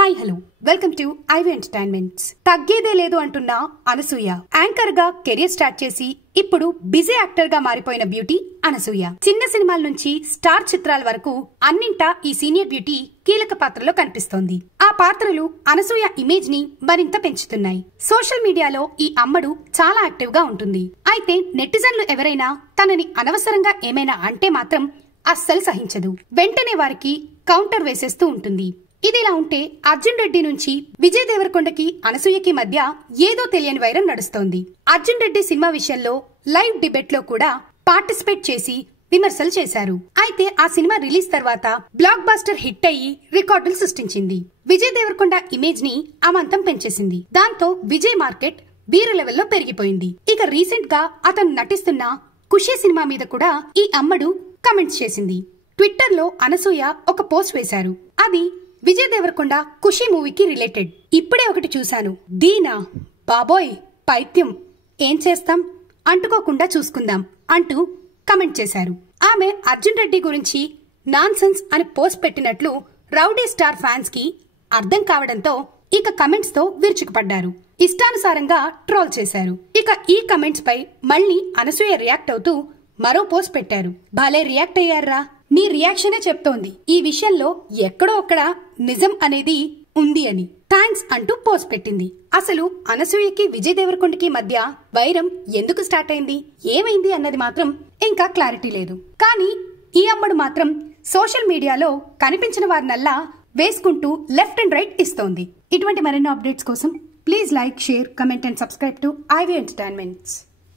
Hi hello welcome to ivy entertainments. తగ్గేదే లేదు అంటున్న అనసూయ యాంకర్ గా కెరీర్ స్టార్ట్ చేసి ఇప్పుడు బిజీ యాక్టర్ గా మారిపోయిన బ్యూటీ అనసూయ. చిన్న సినిమాల నుంచి స్టార్ చిత్రాల వరకు అన్నింటా ఈ సీనియర్ బ్యూటీ కీలక పాత్రలో కనిపిస్తోంది. ఆ పాత్రలు అనసూయ ఇమేజ్ ని మరింత పెంచుతున్నాయి. సోషల్ మీడియాలో ఈ అమ్మడు చాలా యాక్టివ్ గా ఉంటుంది. అయితే నెటిజన్లు ఎవరైనా తనని అనవసరంగా ఏమైనా అంటే మాత్రం అస్సలు సహించదు. వెంటనే వారికి కౌంటర్ వేసేస్తూ ఉంటుంది. ఇదిలా ఉంటే అర్జున్ రెడ్డి నుంచి విజయ్ దేవరకొండకి అనసూయకి మధ్య ఏదో తెలియని వైరం నడుస్తోంది. అర్జున్ రెడ్డి సినిమా విషయంలో లైవ్ డిబేట్ లో కూడా పార్టిసిపేట్ చేసి విమర్శలు చేశారు. అయితే ఆ సినిమా రిలీజ్ తర్వాత బ్లాక్ బాస్టర్ హిట్ అయ్యి రికార్డులు సృష్టించింది. విజయ్ దేవరకొండ ఇమేజ్ ని అమాంతం పెంచేసింది. దాంతో విజయ్ మార్కెట్ వీరు లెవెల్లో పెరిగిపోయింది. ఇక రీసెంట్ గా అతను నటిస్తున్న ఖుషీ సినిమా మీద కూడా ఈ అమ్మడు కమెంట్స్ చేసింది. ట్విట్టర్ లో అనసూయ ఒక పోస్ట్ వేశారు. అది విజయ్ దేవరకొండ ఖుషీ మూవీకి రిలేటెడ్. ఇప్పుడే ఒకటి చూశాను, దీనా బాబోయ్ పైత్యం, ఏం చేస్తాం, అంటుకోకుండా చూసుకుందాం అంటూ కమెంట్ చేశారు. ఆమె అర్జున్ రెడ్డి గురించి నాన్ సెన్స్ అని పోస్ట్ పెట్టినట్లు రౌడీ స్టార్ ఫ్యాన్స్ కి అర్థం కావడంతో ఇక కమెంట్స్ తో విరుచుకుపడ్డారు. ఇష్టానుసారంగా ట్రోల్ చేశారు. ఇక ఈ కమెంట్స్ పై మళ్లీ అనసూయ రియాక్ట్ అవుతూ మరో పోస్ట్ పెట్టారు. భలే రియాక్ట్ అయ్యారా, నీ రియాక్షనే చెప్తోంది ఈ విషయంలో ఎక్కడో అక్కడ నిజం అనేది ఉంది అని. థ్యాంక్స్ అంటూ పోస్ట్ పెట్టింది. అసలు అనసూయకి విజయ్ దేవరకొండకి మధ్య వైరం ఎందుకు స్టార్ట్ అయింది, ఏమైంది అన్నది మాత్రం ఇంకా క్లారిటీ లేదు. కానీ ఈ అమ్మడు మాత్రం సోషల్ మీడియాలో కనిపించిన వారినల్లా వేసుకుంటూ లెఫ్ట్ అండ్ రైట్ ఇస్తోంది. ఇటువంటి మరెన్నో అప్డేట్స్ కోసం please like, share, comment and subscribe to ivy entertainments.